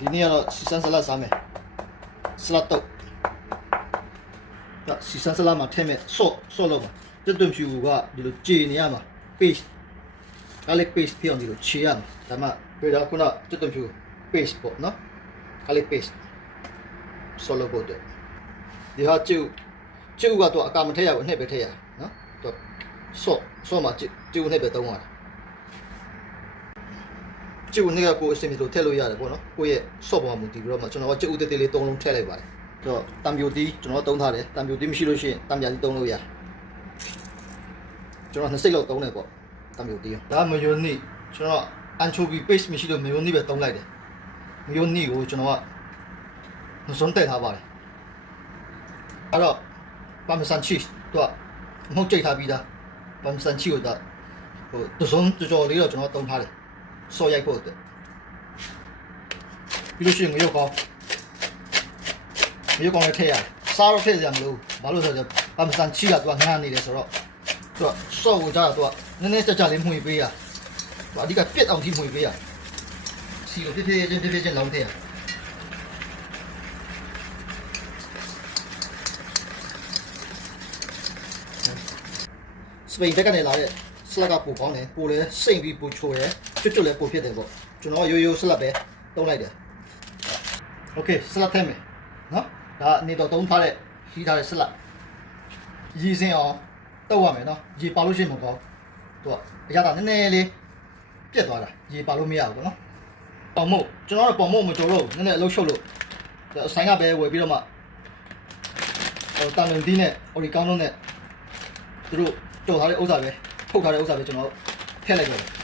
ဒီနေ့ကတော့စီဆန်ဆလာစားမယ်ဆလာတော့စီဆန်ဆလာမှာထည့်မဲ့ဆော့လောက်ပါတက်သွင်းဖြူကဒီလိုကြေနေရမှာ paste garlic paste ဖြစ်အောင်ဒီလိုခြေရမှာဒါမှပြတော့ခုနတက်သွင်းဖြူ paste ပေါ့နော် garlic paste ဆော့လောက်ပေါ့တဲ့ဒီဟာကျုပ်ကတော့အကာမထည့်ရဘူးအနှစ်ပဲထည့်ရနော်တော့ဆော့မှာကျုပ်နှစ်ပဲသုံးရတာကျုပ်နှစ်ကကိုအစင်မျိုးထည့်လို့ရတယ်ပေါ့နော်ကိုရဲ့ဆော့ပေါ်မှာမူတည်ပြီးတော့မှကျွန်တော်ကကျုပ်တေးလေး၃လုံးထည့်လိုက်ပါတယ်တော့တံပြိုတီးကျွန်တော်သုံးထားတယ်တံပြိုတီးမရှိလို့ရှိရင်တံပြာတီးသုံးလို့ရကျွန်တော်2စိတ်လောက်သုံးတယ်ပေါ့တံပြိုတီးဒါမယိုနီကျွန်တော်အန်ချိုဗီ paste မရှိလို့မယိုနီပဲသုံးလိုက်တယ်မယိုနီကိုကျွန်တော်ကနှစုံတက်ထားပါတယ်အဲ့တော့ပါမဆန်ချီတော့မဟုတ်ကြိတ်ထားပြီးသားပါမဆန်ချီကိုတော့ဟိုတစုံကြော်လေးတော့ကျွန်တော်သုံးထားတယ်ဆော့ရိုက်ဖို့အတွက်ပြီးလို့ရှိရင်ငရုတ်ကောင်းလည်းထည့်ရတယ်စားတော့ထည့်ရမလို့ဘာလို့ဆိုတော့ပါမဆန်ချီကသူကငားနေတယ်ဆိုတော့သူကဆော့ကိုကြတော့သူကနည်းနည်းကြလေးမှွေပေးရသူအဓိကပြက်အောင်ထိမှွေပေးရစီကိုဖြည်းဖြည်းချင်းလောင်းထည့်ရစပိန်ဘက်ကနေလာတဲ့ဆလတ်ကပိုကောင်းတယ်ပိုလည်းစိတ်ပြီးပိုချိုတယ်ကျွတ်လည်းပိုဖြစ်တယ်ပေါ့ကျွန်တော်ရိုးဆလတ်ပဲတုံးလိုက်တယ်โอเคဆလတ်ထည့်မယ်နော်ဒါနေတော့တုံးထားတဲ့ဟီးထားတဲ့ဆလတ်ရည်စင်းအောင်တုပ်ရမယ်နော်ရေပါလို့ရှိရင်မကောင်းသူကအရသာနည်းနည်းလေးပြက်သွားတာရေပါလို့မရဘူးပေါ့နော်ပေါင်မို့ကျွန်တော်တို့ပေါင်မို့မကြော်လို့နည်းနည်းအလုပ်ရှုပ်လို့ဆိုင်ကပဲဝယ်ပြီးတော့မှဟိုတန်လွန်ဒီနဲ့အော်ရီကောင်းလုံးနဲ့သူတို့တော်ထားတဲ့ဥစ္စာပဲထုတ်ထားတဲ့ဥစ္စာပဲကျွန်တော်ထည့်လိုက်တယ်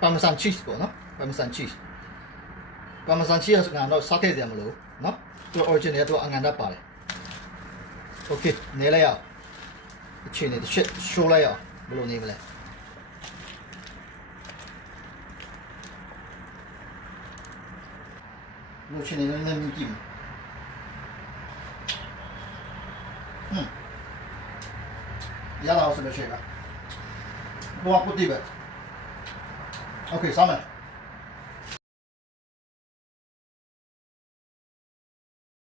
ပါမဆန် cheese ပေါ့နော်ပါမဆန် cheese ကတော့စားထည့်စရာမလိုနော်သူ original ကတော့အငန်တတ်ပါတယ် okay နေလိုက်အောင်အချင်းနဲ့တစ်ချက်ရှိုးလိုက်အောင်ဘယ်လိုနေမလဲလို့ချင်းနေနေမြည်ကြည့်ရလာအောင်ဆိုလို့ရှိရင်ဘောပုတ်တိပဲ okay စားမယ်